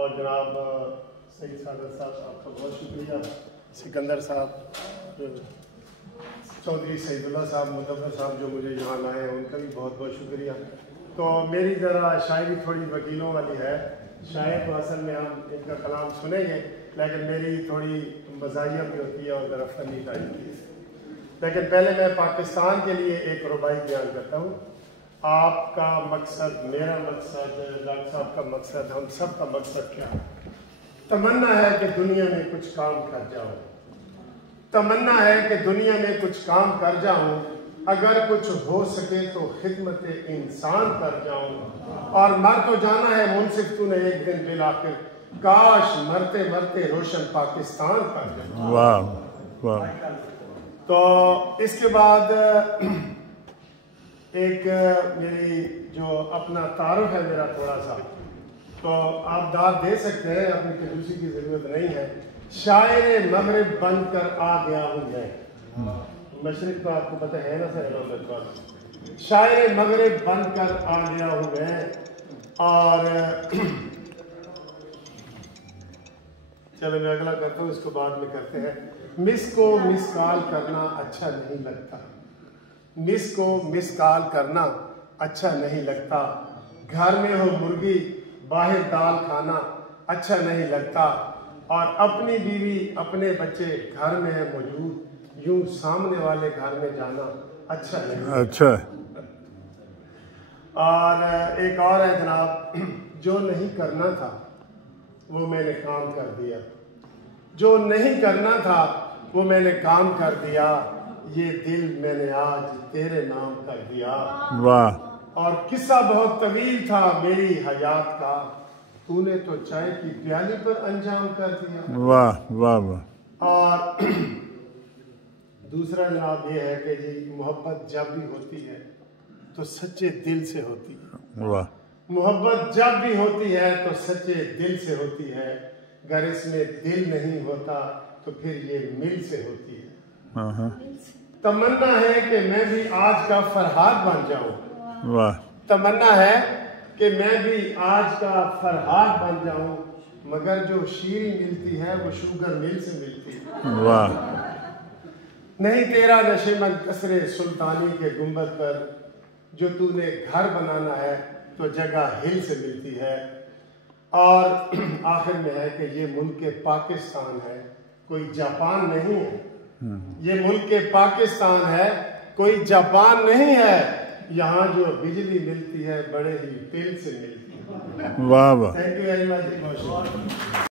और जनाब सईद सादत साहब आपका बहुत शुक्रिया, सिकंदर साहब, चौधरी सईदुल्लाह साहब, मुदफ़्फ़र साहब जो मुझे यहाँ लाए हैं उनका भी बहुत बहुत शुक्रिया। तो मेरी ज़रा शायरी थोड़ी वकीलों वाली है, शायर तो असल में हम इनका कलाम सुनेंगे, लेकिन मेरी थोड़ी मज़ाहिया भी होती है और ज़रा फ़नी टाइप होती है। लेकिन पहले मैं पाकिस्तान के लिए एक रुबाई बयान करता हूँ। आपका मकसद, मेरा मकसद, डॉक्टर साहब का मकसद, हम सब का मकसद क्या है? तमन्ना है कि दुनिया में कुछ काम कर जाऊँ, तमन्ना है कि दुनिया में कुछ काम कर जाऊँ, अगर कुछ हो सके तो खिदमत इंसान कर जाऊँ। और मर तो जाना है मुनसिफ तूने एक दिन बिल आखिर, काश मरते मरते रोशन पाकिस्तान कर जाऊँ। वाह वाह। तो इसके बाद एक मेरी जो अपना तारुफ है मेरा थोड़ा सा, तो आप दाद दे सकते हैं, अपनी कंजूसी की जरूरत नहीं है। शायर मगरिब बनकर आ गया हूँ मैं, मशरिक तो आपको पता है ना सर, शायर मगरिब बनकर आ गया हूँ मैं। और चलो मैं अगला करता हूँ, इसको बाद में करते हैं। मिस को मिस कॉल करना अच्छा नहीं लगता, मिस को मिस कॉल करना अच्छा नहीं लगता, घर में हो मुर्गी बाहर दाल खाना अच्छा नहीं लगता, और अपनी बीवी अपने बच्चे घर में है मौजूद, यूं सामने वाले घर में जाना अच्छा नहीं लगता। अच्छा। और एक और है जनाब, जो नहीं करना था वो मैंने काम कर दिया, जो नहीं करना था वो मैंने काम कर दिया, ये दिल मैंने आज तेरे नाम कर दिया। वाह। और किस्सा बहुत तवील था मेरी हयात का, तूने तो चाय की प्याली पर अंजाम कर दिया। वाह वाह वाह। और दूसरा जवाब ये है कि जी मोहब्बत जब भी होती है तो सच्चे दिल से होती है। वाह। मोहब्बत जब भी होती है तो सच्चे दिल से होती है, अगर इसमें दिल नहीं होता तो फिर ये मिल से होती है। तमन्ना है कि मैं भी आज का फरहाद बन जाऊं। वाह। तमन्ना है कि मैं भी आज का फरहाद बन जाऊं, मगर जो शीरी मिलती है वो शुगर मिल से मिलती है। वाह। नहीं तेरा नशेमंद कसरे सुल्तानी के गुंबद पर, जो तूने घर बनाना है तो जगह हिल से मिलती है। और आखिर में है कि ये मुल्क पाकिस्तान है, कोई जापान नहीं है। ये मुल्क पाकिस्तान है, कोई जापान नहीं है। यहाँ जो बिजली मिलती है बड़े ही दिल से मिलती है। वाह वाह। Thank you very much.